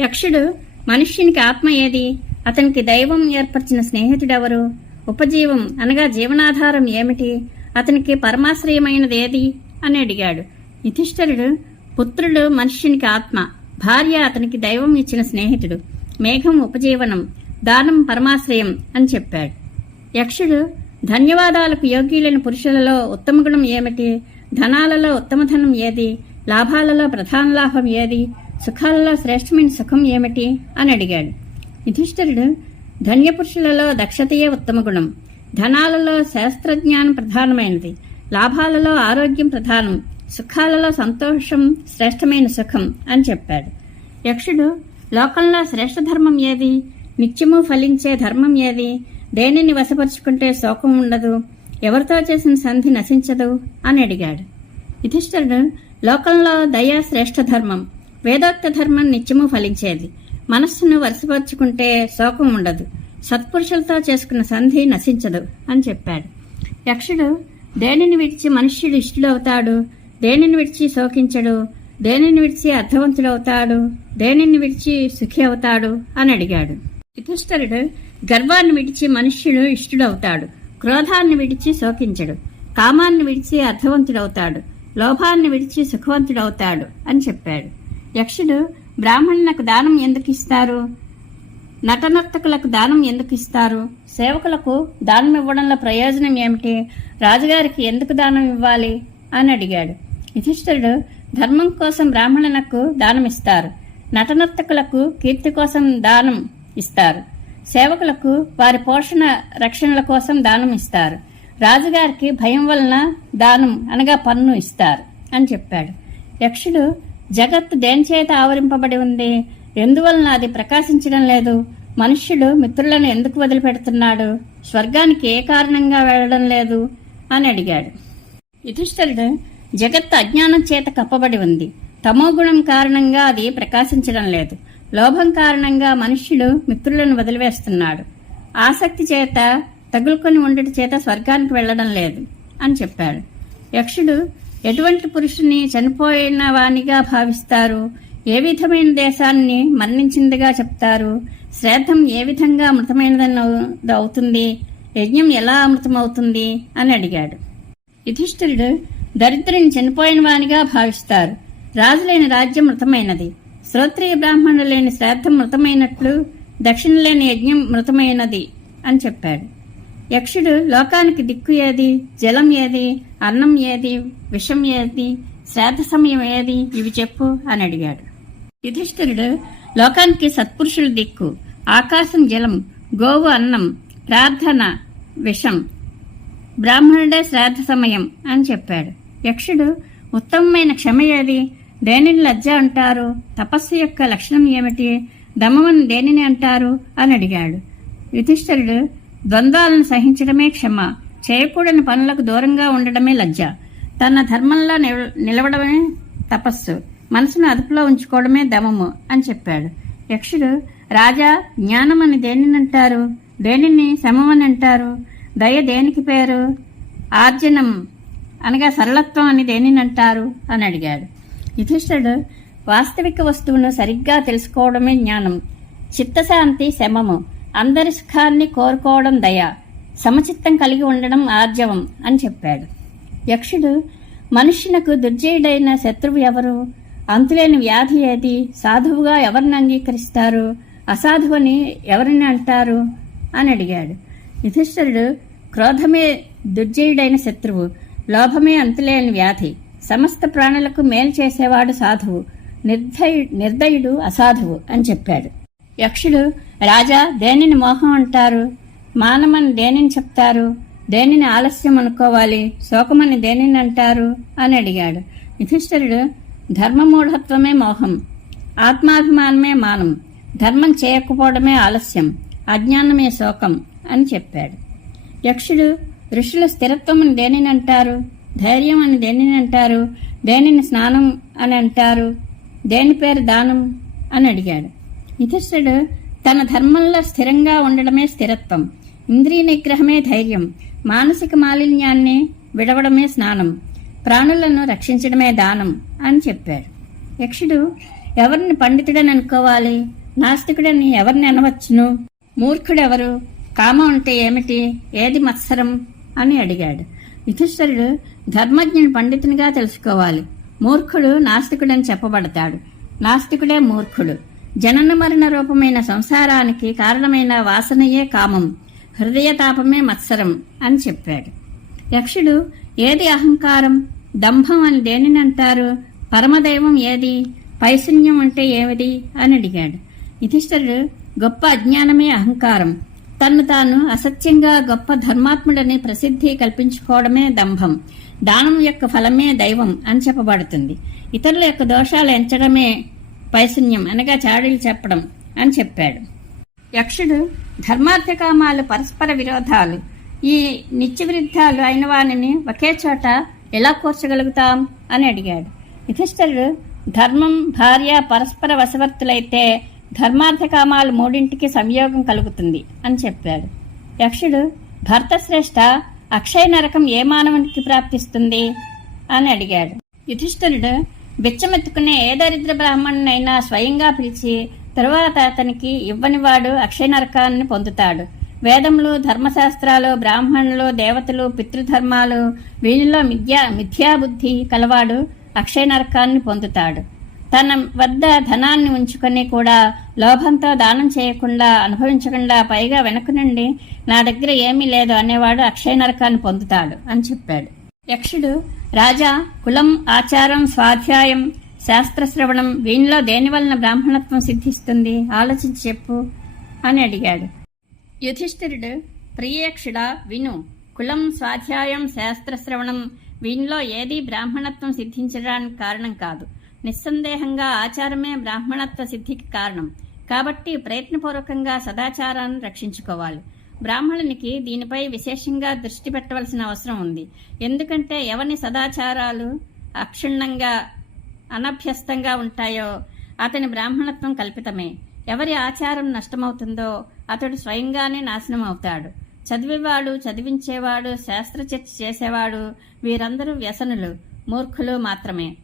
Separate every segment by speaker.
Speaker 1: యక్షుడు మనుష్యునికి ఆత్మ ఏది? అతనికి దైవం ఏర్పరిచిన స్నేహితుడెవరు? ఉపజీవం అనగా జీవనాధారం ఏమిటి? అతనికి పరమాశ్రయమైనది ఏది? అని అడిగాడు. యుధిష్ఠరుడు పుత్రుడు మనుష్యునికి ఆత్మ భార్య అతనికి దైవం ఇచ్చిన స్నేహితుడు. మేఘం ఉపజీవనం దానం పరమాశ్రయం అని చెప్పాడు. యక్షుడు ధన్యవాదాలకు యోగ్యులైన పురుషులలో ఉత్తమ గుణం ఏమిటి? ధనాలలో ఉత్తమ ధనం ఏది? లాభాలలో ప్రధాన లాభం ఏది? సుఖాలలో శ్రేష్టమైన సుఖం ఏమిటి అని అడిగాడు. యుధిష్ఠిరుడు ధన్యపురుషులలో దక్షతయే ఉత్తమ గుణం. ధనాలలో శాస్త్రజ్ఞానం ప్రధానమైనది. లాభాలలో ఆరోగ్యం ప్రధానం. సుఖాలలో సంతోషం శ్రేష్టమైన సుఖం అని చెప్పాడు. యక్షుడు లోకంలో శ్రేష్ఠ ధర్మం ఏది? నిత్యము ఫలించే ధర్మం ఏది? దేనిని వశపరుచుకుంటే శోకం ఉండదు? ఎవరితో చేసిన సంధి నశించదు? అని అడిగాడు. యుధిష్ఠరుడు లోకంలో దయ శ్రేష్ఠ ధర్మం. వేదోక్త ధర్మం నిత్యము ఫలించేది. మనస్సును వరుసపరుచుకుంటే శోకం ఉండదు. సత్పురుషులతో చేసుకున్న సంధి నశించదు అని చెప్పాడు. యక్షుడు దేనిని విడిచి మనుష్యుడు ఇష్టడవుతాడు దేనిని విడిచి శోకించడు? దేనిని విడిచి అర్థవంతుడవుతాడు దేనిని విడిచి సుఖి అవుతాడు? అని అడిగాడు. యుధిష్ఠరుడు గర్వాన్ని విడిచి మనుష్యుడు ఇష్టడవుతాడు క్రోధాన్ని విడిచి శోకించడు. కామాన్ని విడిచి అర్థవంతుడవుతాడు లోభాన్ని విడిచి సుఖవంతుడవుతాడు అని చెప్పాడు. యక్షుడు బ్రాహ్మణులకు దానం ఎందుకు ఇస్తారు? నటనర్తకులకు దానం ఎందుకు ఇస్తారు? సేవకులకు దానం ఇవ్వడంలో ప్రయోజనం ఏమిటి? రాజుగారికి ఎందుకు దానం ఇవ్వాలి? అని అడిగాడు. యుధిష్ఠుడు ధర్మం కోసం బ్రాహ్మణులకు దానం ఇస్తారు. నటనర్తకులకు కీర్తి కోసం దానం ఇస్తారు. సేవకులకు వారి పోషణ రక్షణల కోసం దానం ఇస్తారు. రాజుగారికి భయం వలన దానం అనగా పన్ను ఇస్తారు అని చెప్పాడు. యక్షుడు జగత్తు దేనిచేత ఆవరింపబడి ఉంది? ఎందువలన అది ప్రకాశించడం లేదు? మనుష్యుడు మిత్రులను ఎందుకు వదిలిపెడుతున్నాడు? స్వర్గానికి ఏ కారణంగా వెళ్ళడం లేదు? అని అడిగాడు. యుధిష్ఠరుడు జగత్తు అజ్ఞానం చేత కప్పబడి ఉంది. తమోగుణం కారణంగా అది ప్రకాశించడం లేదు. లోభం కారణంగా మనుష్యుడు మిత్రులను వదిలివేస్తున్నాడు. ఆసక్తి చేత తగులుకొని ఉండటి చేత స్వర్గానికి వెళ్ళడం లేదు అని చెప్పాడు. యక్షుడు ఎటువంటి పురుషుని చనిపోయిన వానిగా భావిస్తారు? ఏ విధమైన దేశాన్ని మరణించిందిగా చెప్తారు? శ్రాద్ధం ఏ విధంగా మృతమైనదని అవుతుంది? యజ్ఞం ఎలా అమృతమవుతుంది? అని అడిగాడు. యుధిష్ఠిరుడు దరిద్రుని చనిపోయిన వానిగా భావిస్తారు. రాజులేని రాజ్యం మృతమైనది. శ్రోత్రియ బ్రాహ్మణులు లేని శ్రాద్ధం మృతమైనట్లు దక్షిణ లేని యజ్ఞం మృతమైనది అని చెప్పాడు. యక్షుడు లోకానికి దిక్కు ఏది? జలం ఏది? అన్నం ఏది? విషం ఏది? శ్రాద్ధ సమయం ఏది? ఇవి చెప్పు అని అడిగాడు. యుధిష్ఠిరుడు లోకానికి సత్పురుషుల దిక్కు ఆకాశం జలం గోవు అన్నం ప్రార్థన విషం బ్రాహ్మణుడే శ్రాద్ధ సమయం అని చెప్పాడు. యక్షుడు ఉత్తమమైన క్షమ ఏది? దేనిని లజ్జ అంటారు? తపస్సు యొక్క లక్షణం ఏమిటి? దమమును దేనిని అంటారు? అని అడిగాడు. యుధిష్ఠరుడు ద్వంద్వాలను సహించడమే క్షమ. చేయకూడని పనులకు దూరంగా ఉండడమే లజ్జ. తన ధర్మంలో నిలవడమే తపస్సు. మనసును అదుపులో ఉంచుకోవడమే దమము అని చెప్పాడు. యక్షుడు రాజా జ్ఞానం అని దేనిని అంటారు దేనిని శమమని అంటారు దయ దేనికి పేరు? ఆర్జనం అనగా సరళత్వం అని దేనిని అంటారు అని అడిగాడు. యుధిష్ఠుడు వాస్తవిక వస్తువును సరిగ్గా తెలుసుకోవడమే జ్ఞానం. చిత్తశాంతి శమము. అందరి సుఖాన్ని కోరుకోవడం దయ. సమచిత్తం కలిగి ఉండడం ఆర్జవం అని చెప్పాడు. యక్షుడు మనుష్యునకు దుర్జయుడైన శత్రువు ఎవరు? అంతులేని వ్యాధి ఏది? సాధువుగా ఎవరిని అంగీకరిస్తారు? అసాధువని ఎవరిని అంటారు? అని అడిగాడు. యుధిష్ఠరుడు క్రోధమే దుర్జయుడైన శత్రువు లోభమే అంతులేని వ్యాధి. సమస్త ప్రాణులకు మేలు చేసేవాడు సాధువు నిర్దయు నిర్దయుడు అసాధువు అని చెప్పాడు. యక్షుడు రాజా దేనిని మోహం అంటారు? మానమని దేనిని చెప్తారు? దేనిని ఆలస్యం అనుకోవాలి? శోకమని దేనిని అంటారు? అని అడిగాడు. యుధిష్ఠిరుడు ధర్మమూఢత్వమే మోహం ఆత్మాభిమానమే మానం ధర్మం చేయకపోవడమే ఆలస్యం అజ్ఞానమే శోకం అని చెప్పాడు. యక్షుడు ఋషుల స్థిరత్వం అని దేనిని అంటారు? ధైర్యం అని దేనిని అంటారు? దేనిని స్నానం అని అంటారు? దేని పేరు దానం? అని అడిగాడు. యుధిష్ఠుడు తన ధర్మంలో స్థిరంగా ఉండడమే స్థిరత్వం ఇంద్రియ నిగ్రహమే ధైర్యం మానసిక మాలిన్యాన్ని విడవడమే స్నానం ప్రాణులను రక్షించడమే దానం అని చెప్పాడు. యక్షుడు ఎవరిని పండితుడని అనుకోవాలి? నాస్తికుడని ఎవరిని అనవచ్చును? మూర్ఖుడెవరు? కామం అంటే ఏమిటి? ఏది మత్సరం? అని అడిగాడు. యుధిష్ఠరుడు ధర్మజ్ఞుని పండితునిగా తెలుసుకోవాలి. మూర్ఖుడు నాస్తికుడని చెప్పబడతాడు. నాస్తికుడే మూర్ఖుడు. జనన మరణ రూపమైన సంసారానికి కారణమైన వాసనయే కామం. హృదయతాపమే మత్సరం అని చెప్పాడు. యక్షుడు ఏది అహంకారం? దంభం అని దేనిని అంటారు పరమదైవం ఏది? పైశూన్యం అంటే ఏమిటి? అని అడిగాడు. యుధిష్ఠరుడు గొప్ప అజ్ఞానమే అహంకారం. తన్ను తాను అసత్యంగా గొప్ప ధర్మాత్ముడని ప్రసిద్ధి కల్పించుకోవడమే దంభం. దానం యొక్క ఫలమే దైవం అని చెప్పబడుతుంది. ఇతరుల యొక్క దోషాలు ఎంచడమే పైశూన్యం అనగా చాడీలు చెప్పడం అని చెప్పాడు. యక్షుడు ధర్మార్థకామాలు పరస్పర విరోధాలు. ఈ నిత్యవృద్ధాలు అయిన వారిని ఒకే చోట ఎలా కూర్చగలుగుతాం? అని అడిగాడు. యుధిష్ఠరుడు ధర్మం భార్య పరస్పర వశవర్తులైతే ధర్మార్థకామాలు మూడింటికి సంయోగం కలుగుతుంది అని చెప్పాడు. యక్షుడు భర్త శ్రేష్ఠ అక్షయ నరకం ఏ మానవునికి ప్రాప్తిస్తుంది? అని అడిగాడు. యుధిష్ఠరుడు బిచ్చమెత్తుకునే ఏ దరిద్ర బ్రాహ్మణునైనా స్వయంగా పిలిచి తరువాత అతనికి ఇవ్వనివాడు అక్షయ నరకాన్ని పొందుతాడు. వేదములు ధర్మశాస్త్రాలు బ్రాహ్మణులు దేవతలు పితృధర్మాలు వీళ్ళలో మిథ్యా మిథ్యాబుద్ధి కలవాడు అక్షయ నరకాన్ని పొందుతాడు. తన వద్ద ధనాన్ని ఉంచుకొని కూడా లోభంతో దానం చేయకుండా అనుభవించకుండా పైగా వెనక నుండి నా దగ్గర ఏమీ లేదు అనేవాడు అక్షయ నరకాన్ని పొందుతాడు అని చెప్పాడు. యక్షుడు రాజా కులం ఆచారం స్వాధ్యాయం శాస్త్రశ్రవణం వీనిలో దేని వలన బ్రాహ్మణత్వం సిద్ధిస్తుంది? ఆలోచించి చెప్పు అని అడిగాడు. యుధిష్ఠిరుడు ప్రియక్షుడ విను. కులం స్వాధ్యాయం శాస్త్రశ్రవణం వీనిలో ఏదీ బ్రాహ్మణత్వం సిద్ధించడానికి కారణం కాదు. నిస్సందేహంగా ఆచారమే బ్రాహ్మణత్వ సిద్ధికి కారణం. కాబట్టి ప్రయత్నపూర్వకంగా సదాచారాన్ని రక్షించుకోవాలి. బ్రాహ్మణునికి దీనిపై విశేషంగా దృష్టి పెట్టవలసిన అవసరం ఉంది. ఎందుకంటే ఎవని సదాచారాలు అక్షుణ్ణంగా అనభ్యస్తంగా ఉంటాయో? అతని బ్రాహ్మణత్వం కల్పితమే. ఎవరి ఆచారం నష్టమవుతుందో అతడు స్వయంగానే నాశనం అవుతాడు చదివేవాడు చదివించేవాడు శాస్త్రచర్చ చేసేవాడు వీరందరూ వ్యసనులు మూర్ఖులు మాత్రమే.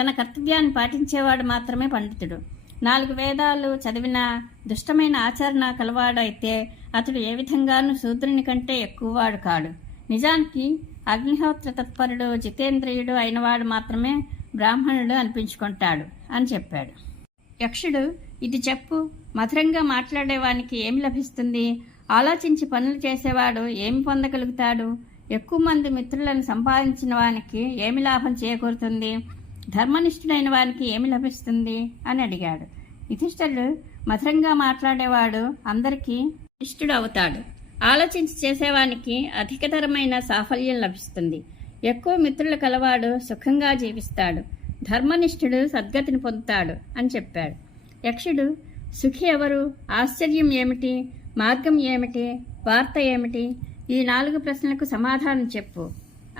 Speaker 1: తన కర్తవ్యాన్ని పాటించేవాడు మాత్రమే పండితుడు. నాలుగు వేదాలు చదివిన దుష్టమైన ఆచరణ కలవాడైతే అతడు ఏ విధంగానూ శూద్రుని కంటే ఎక్కువవాడు కాడు. నిజానికి అగ్నిహోత్ర తత్పరుడు జితేంద్రియుడు అయినవాడు మాత్రమే బ్రాహ్మణుడు అనిపించుకుంటాడు అని చెప్పాడు. యక్షుడు ఇది చెప్పు. మధురంగా మాట్లాడేవానికి ఏమి లభిస్తుంది? ఆలోచించి పనులు చేసేవాడు ఏమి పొందగలుగుతాడు? ఎక్కువ మంది మిత్రులను సంపాదించిన వానికి ఏమి లాభం చేకూరుతుంది? ధర్మనిష్ఠుడైన వానికి ఏమి లభిస్తుంది? అని అడిగాడు. యుధిష్ఠరుడు మధురంగా మాట్లాడేవాడు అందరికీ ఇష్టుడు అవుతాడు ఆలోచించి చేసేవానికి అధికతరమైన సాఫల్యం లభిస్తుంది. ఎక్కువ మిత్రుల కలవాడు సుఖంగా జీవిస్తాడు. ధర్మనిష్ఠుడు సద్గతిని పొందుతాడు అని చెప్పాడు. యక్షుడు సుఖి ఎవరు? ఆశ్చర్యం ఏమిటి? మార్గం ఏమిటి? వార్త ఏమిటి? ఈ నాలుగు ప్రశ్నలకు సమాధానం చెప్పు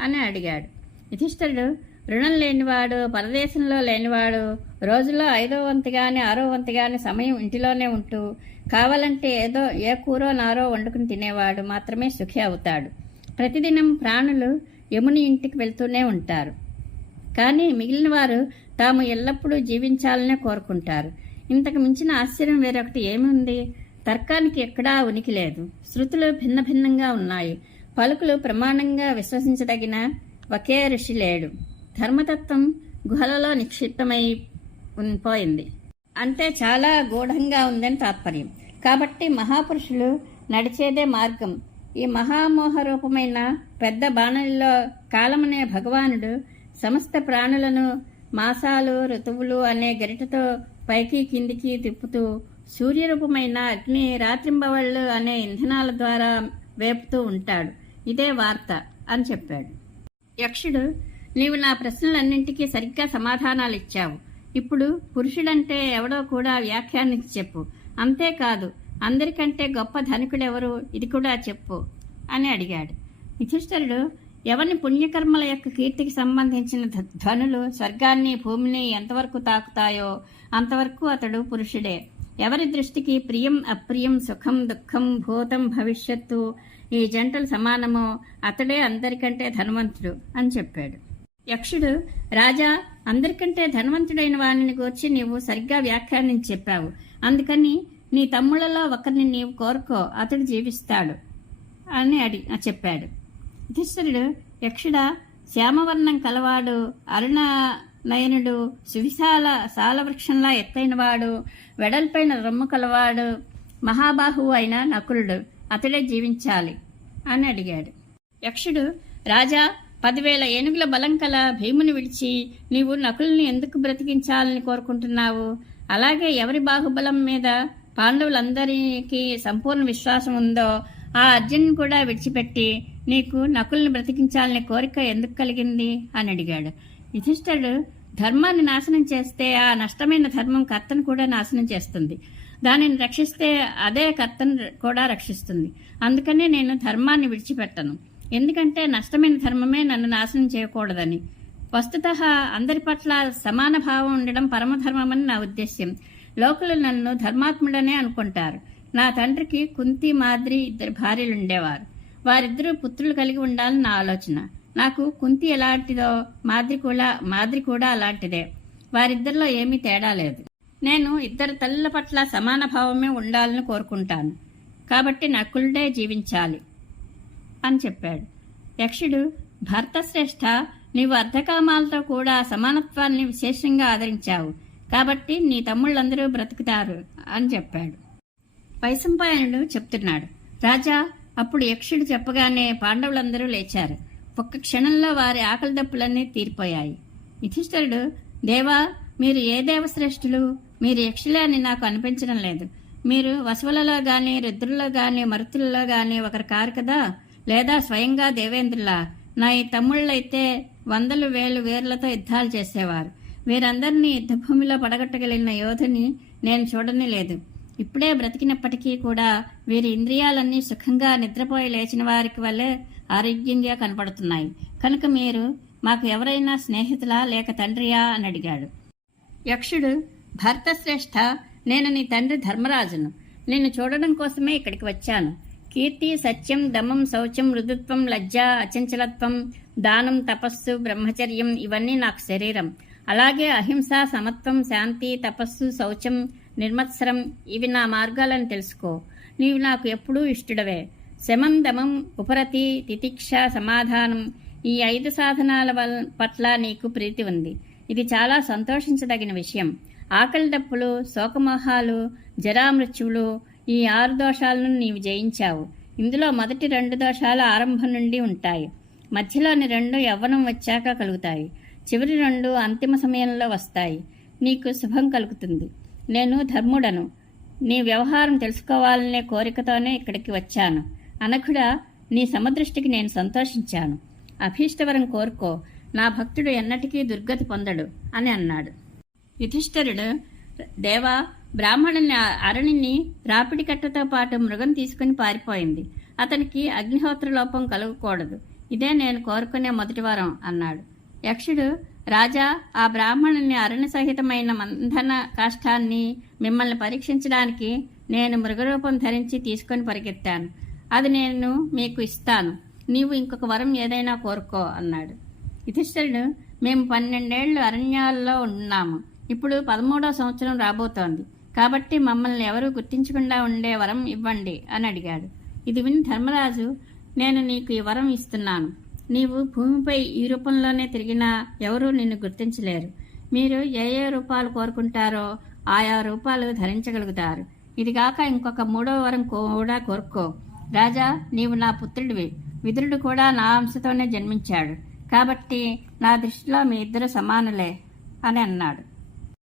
Speaker 1: అని అడిగాడు. యుధిష్ఠరుడు రుణం లేనివాడు పరదేశంలో లేనివాడు రోజులో ఐదో వంతుగాని ఆరో వంతుగాని సమయం ఇంటిలోనే ఉంటూ కావాలంటే ఏదో ఏ కూరో నారో వండుకుని తినేవాడు మాత్రమే సుఖి అవుతాడు. ప్రతిదినం ప్రాణులు యముని ఇంటికి వెళ్తూనే ఉంటారు. కానీ మిగిలిన వారు తాము ఎల్లప్పుడూ జీవించాలనే కోరుకుంటారు. ఇంతకు మించిన ఆశ్చర్యం వేరొకటి ఏమి ఉంది తర్కానికి ఎక్కడా ఉనికి లేదు. శృతులు భిన్న భిన్నంగా ఉన్నాయి. పలుకులు ప్రమాణంగా విశ్వసించదగిన ఒకే ఋషి లేడు. ధర్మతత్వం గుహలలో నిక్షిప్తమై పోయింది. అంటే చాలా గూఢంగా ఉందని తాత్పర్యం. కాబట్టి మహాపురుషులు నడిచేదే మార్గం. ఈ మహామోహ రూపమైన పెద్ద బాణలిలో కాలమనే భగవానుడు సమస్త ప్రాణులను మాసాలు ఋతువులు అనే గరిటతో పైకి కిందికి తిప్పుతూ సూర్యరూపమైన అగ్ని రాత్రింబవళ్ళు అనే ఇంధనాల ద్వారా వేపుతూ ఉంటాడు. ఇదే వార్త అని చెప్పాడు. యక్షుడు నీవు నా ప్రశ్నలన్నింటికీ సరిగ్గా సమాధానాలు ఇచ్చావు ఇప్పుడు పురుషుడంటే ఎవడో కూడా వ్యాఖ్యానించి చెప్పు. అంతేకాదు అందరికంటే గొప్ప ధనికుడెవరు? ఇది కూడా చెప్పు అని అడిగాడు. యుధిష్ఠరుడు ఎవరిని పుణ్యకర్మల యొక్క కీర్తికి సంబంధించిన ధ- ధ్వనులు స్వర్గాన్ని భూమిని ఎంతవరకు తాకుతాయో అంతవరకు అతడు పురుషుడే. ఎవరి దృష్టికి ప్రియం అప్రియం సుఖం దుఃఖం భూతం భవిష్యత్తు ఈ జంటలు సమానమో అతడే అందరికంటే ధనవంతుడు అని చెప్పాడు. యక్షుడు రాజా అందరికంటే ధనవంతుడైన వాణిని గూర్చి నీవు సరిగ్గా వ్యాఖ్యానించి చెప్పావు. అందుకని నీ తమ్ముళ్ళలో ఒకరిని నీవు కోరుకో అతడు జీవిస్తాడు అని అడి చెప్పాడు. యుధిష్ఠిరుడు యక్షుడ శ్యామవర్ణం కలవాడు అరుణ నయనుడు సువిశాల సాలవృక్షంలా ఎత్తైనవాడు వెడల్పైన రొమ్ము కలవాడు మహాబాహువు అయిన నకులుడు అతడే జీవించాలి అని అడిగాడు. యక్షుడు రాజా పదివేల ఏనుగుల బలం కల భీముని విడిచి నీవు నకుల్ని ఎందుకు బ్రతికించాలని కోరుకుంటున్నావు? అలాగే ఎవరి బాహుబలం మీద పాండవులందరికీ సంపూర్ణ విశ్వాసం ఉందో ఆ అర్జున్ కూడా విడిచిపెట్టి నీకు నకుల్ని బ్రతికించాలనే కోరిక ఎందుకు కలిగింది? అని అడిగాడు. యుధిష్ఠుడు ధర్మాన్ని నాశనం చేస్తే ఆ నష్టమైన ధర్మం కర్తను కూడా నాశనం చేస్తుంది. దానిని రక్షిస్తే అదే కర్తను కూడా రక్షిస్తుంది. అందుకనే నేను ధర్మాన్ని విడిచిపెట్టను. ఎందుకంటే నష్టమైన ధర్మమే నన్ను నాశనం చేయకూడదని. వస్తుత అందరి పట్ల సమాన భావం ఉండడం పరమధర్మమని నా ఉద్దేశ్యం. లోకలు నన్ను ధర్మాత్ముడనే అనుకుంటారు. నా తండ్రికి కుంతి మాద్రి ఇద్దరు భార్యలు ఉండేవారు వారిద్దరూ పుత్రులు కలిగి ఉండాలని నా ఆలోచన. నాకు కుంతి ఎలాంటిదో మాద్రి కూడా మాద్రి కూడా అలాంటిదే. వారిద్దరిలో ఏమీ తేడా లేదు. నేను ఇద్దరు తల్లుల పట్ల సమాన భావమే ఉండాలని కోరుకుంటాను. కాబట్టి నకులుడే జీవించాలి అని చెప్పాడు. యక్షుడు భర్తశ్రేష్ఠ నీవు అర్ధకామాలతో కూడా సమానత్వాన్ని విశేషంగా ఆదరించావు. కాబట్టి నీ తమ్ముళ్ళందరూ బ్రతుకుతారు అని చెప్పాడు. వైశంపాయనుడు చెప్తున్నాడు. రాజా అప్పుడు యక్షుడు చెప్పగానే పాండవులందరూ లేచారు. ఒక్క క్షణంలో వారి ఆకలి దప్పులన్నీ తీరిపోయాయి. యుధిష్ఠరుడు దేవా మీరు ఏ దేవశ్రేష్ఠులు? మీరు యక్షులే అని నాకు అనిపించడం లేదు. మీరు వసవులలో గాని రుద్రుల్లో గాని మరుతుల్లో గాని ఒకరు కారు కదా? లేదా స్వయంగా దేవేంద్రులా? నా ఈ తమ్ముళ్ళైతే వందలు వేలు వేర్లతో యుద్ధాలు చేసేవారు. వీరందరినీ యుద్ధభూమిలో పడగొట్టగలిగిన యోధుని నేను చూడని లేదు. ఇప్పుడే బ్రతికినప్పటికీ కూడా వీరి ఇంద్రియాలన్నీ సుఖంగా నిద్రపోయి లేచిన వారికి వల్లే ఆరోగ్యంగా కనపడుతున్నాయి. కనుక మీరు మాకు ఎవరైనా స్నేహితులా లేక తండ్రియా అని అడిగాడు. యక్షుడు భర్తశ్రేష్ఠ నేను నీ తండ్రి ధర్మరాజును. నిన్ను చూడడం కోసమే ఇక్కడికి వచ్చాను. కీర్తి సత్యం దమం శౌచం మృదుత్వం లజ్జ అచంచలత్వం దానం తపస్సు బ్రహ్మచర్యం ఇవన్నీ నాకు శరీరం. అలాగే అహింస సమత్వం శాంతి తపస్సు శౌచం నిర్మత్సరం ఇవి నా మార్గాలను తెలుసుకో. నీవు నాకు ఎప్పుడూ ఇష్టడవే. శమం దమం ఉపరతి తితిక్ష సమాధానం ఈ ఐదు సాధనాల వల్ పట్ల నీకు ప్రీతి ఉంది. ఇది చాలా సంతోషించదగిన విషయం. ఆకలి డప్పులు శోకమోహాలు జరామృత్యువులు ఈ ఆరు దోషాలను నీవు జయించావు. ఇందులో మొదటి రెండు దోషాలు ఆరంభం నుండి ఉంటాయి. మధ్యలోని రెండు యవ్వనం వచ్చాక కలుగుతాయి. చివరి రెండు అంతిమ సమయంలో వస్తాయి. నీకు శుభం కలుగుతుంది. నేను ధర్ముడను. నీ వ్యవహారం తెలుసుకోవాలనే కోరికతోనే ఇక్కడికి వచ్చాను. అనఖుడ నీ సమదృష్టికి నేను సంతోషించాను. అభీష్టవరం కోరుకో. నా భక్తుడు ఎన్నటికీ దుర్గతి పొందడు అని అన్నాడు. యుధిష్ఠరుడు దేవా బ్రాహ్మణుని అరణిని రాపిడి కట్టతో పాటు మృగం తీసుకుని పారిపోయింది. అతనికి అగ్నిహోత్ర లోపం కలగకూడదు. ఇదే నేను కోరుకునే మొదటి వారం అన్నాడు. యక్షుడు రాజా ఆ బ్రాహ్మణుని అరణ్య సహితమైన మంధన కాష్టాన్ని మిమ్మల్ని పరీక్షించడానికి నేను మృగరూపం ధరించి తీసుకొని పరిగెత్తాను. అది నేను మీకు ఇస్తాను. నీవు ఇంకొక వరం ఏదైనా కోరుకో అన్నాడు. యుధిష్ఠరుడు మేము పన్నెండేళ్ళు అరణ్యాల్లో ఉన్నాము. ఇప్పుడు పదమూడో సంవత్సరం రాబోతోంది. కాబట్టి మమ్మల్ని ఎవరూ గుర్తించకుండా ఉండే వరం ఇవ్వండి అని అడిగాడు. ఇది విని ధర్మరాజు నేను నీకు ఈ వరం ఇస్తున్నాను. నీవు భూమిపై ఈ రూపంలోనే తిరిగినా ఎవరూ నిన్ను గుర్తించలేరు. మీరు ఏ ఏ రూపాలు కోరుకుంటారో ఆయా రూపాలు ధరించగలుగుతారు. ఇదిగాక ఇంకొక మూడవ వరం కూడా కోరుకో. రాజా నీవు నా పుత్రుడివి. విదురుడు కూడా నా అంశతోనే జన్మించాడు. కాబట్టి నా దృష్టిలో మీ ఇద్దరు సమానులే అని అన్నాడు.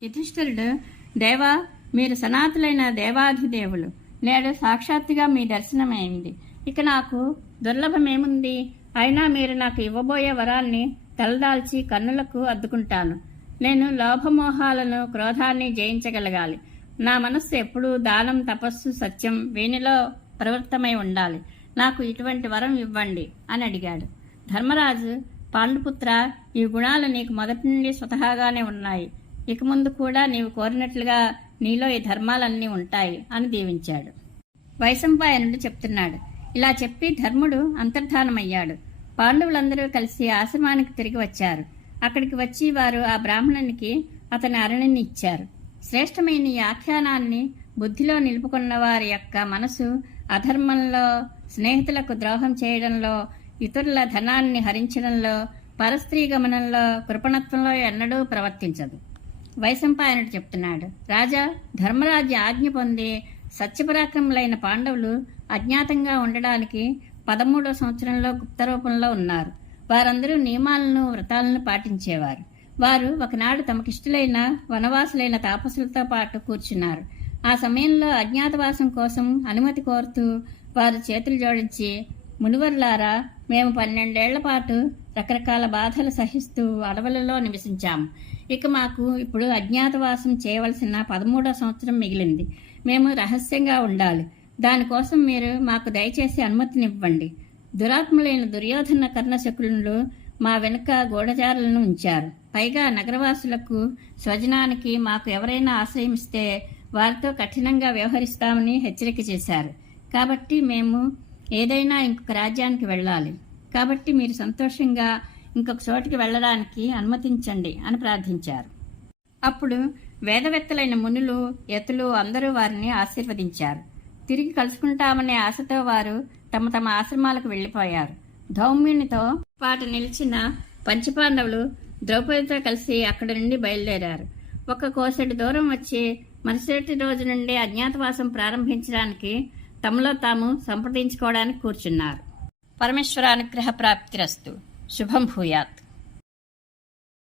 Speaker 1: యుధిష్ఠిరుడు దేవా మీరు సనాతులైన దేవాధిదేవులు. నేడు సాక్షాత్తుగా మీ దర్శనమైంది ఇక నాకు దుర్లభమేముంది? అయినా మీరు నాకు ఇవ్వబోయే వరాల్ని తలదాల్చి కన్నులకు అద్దుకుంటాను. నేను లోభమోహాలను క్రోధాన్ని జయించగలగాలి. నా మనస్సు ఎప్పుడూ దానం తపస్సు సత్యం వీనిలో ప్రవృత్తమై ఉండాలి. నాకు ఇటువంటి వరం ఇవ్వండి అని అడిగాడు. ధర్మరాజు పాండుపుత్ర ఈ గుణాలు నీకు మొదటి నుండి స్వతహాగానే ఉన్నాయి. ఇక ముందు కూడా నీవు కోరినట్లుగా నీలో ఈ ధర్మాలన్నీ ఉంటాయి అని దీవించాడు. వైశంపాయనుడు చెప్తున్నాడు. ఇలా చెప్పి ధర్ముడు అంతర్ధానమయ్యాడు. పాండవులందరూ కలిసి ఆశ్రమానికి తిరిగి వచ్చారు. అక్కడికి వచ్చి వారు ఆ బ్రాహ్మణునికి అతని అరణిని ఇచ్చారు. శ్రేష్టమైన ఈ ఆఖ్యానాన్ని బుద్ధిలో నిలుపుకున్న వారి యొక్క మనసు అధర్మంలో స్నేహితులకు ద్రోహం చేయడంలో ఇతరుల ధనాన్ని హరించడంలో పరస్త్రీ గమనంలో కృపణత్వంలో ఎన్నడూ ప్రవర్తించదు. వైశంపాయనుడు చెప్తున్నాడు రాజా ధర్మరాజు ఆజ్ఞ పొంది సత్యపరాక్రములైన పాండవులు అజ్ఞాతంగా ఉండడానికి పదమూడో సంవత్సరంలో గుప్త రూపంలో ఉన్నారు. వారందరూ నియమాలను వ్రతాలను పాటించేవారు. వారు ఒకనాడు తమకిష్టులైన వనవాసులైన తాపసులతో పాటు కూర్చున్నారు. ఆ సమయంలో అజ్ఞాతవాసం కోసం అనుమతి కోరుతూ వారు చేతులు జోడించి మునివర్లారా మేము పన్నెండేళ్ళ పాటు రకరకాల బాధలు సహిస్తూ అడవులలో నివసించాము ఇక మాకు ఇప్పుడు అజ్ఞాతవాసం చేయవలసిన పదమూడో సంవత్సరం మిగిలింది. మేము రహస్యంగా ఉండాలి. దానికోసం మీరు మాకు దయచేసి అనుమతినివ్వండి. దురాత్ములైన దుర్యోధన కర్ణశకులు మా వెనుక గూఢచారులను ఉంచారు. పైగా నగరవాసులకు స్వజనానికి మాకు ఎవరైనా ఆశ్రయమిస్తే వారితో కఠినంగా వ్యవహరిస్తామని హెచ్చరిక చేశారు. కాబట్టి మేము ఏదైనా ఇంకొక రాజ్యానికి వెళ్ళాలి. కాబట్టి మీరు సంతోషంగా ఇంకొక చోటికి వెళ్ళడానికి అనుమతించండి అని ప్రార్థించారు. అప్పుడు వేదవేత్తలైన మునులు యతులు అందరూ వారిని ఆశీర్వదించారు. తిరిగి కలుసుకుంటామనే ఆశతో వారు తమ తమ ఆశ్రమాలకు వెళ్ళిపోయారు ధౌమ్యునితో పాటు నిలిచిన పంచపాండవులు ద్రౌపదితో కలిసి అక్కడి నుండి బయలుదేరారు. ఒక కోసటి దూరం వచ్చి మరుసటి రోజు నుండి అజ్ఞాతవాసం ప్రారంభించడానికి తమలో తాము సంప్రదించుకోవడానికి కూర్చున్నారు. పరమేశ్వర అనుగ్రహ ప్రాప్తిరస్తు. శుభం భూయాత్.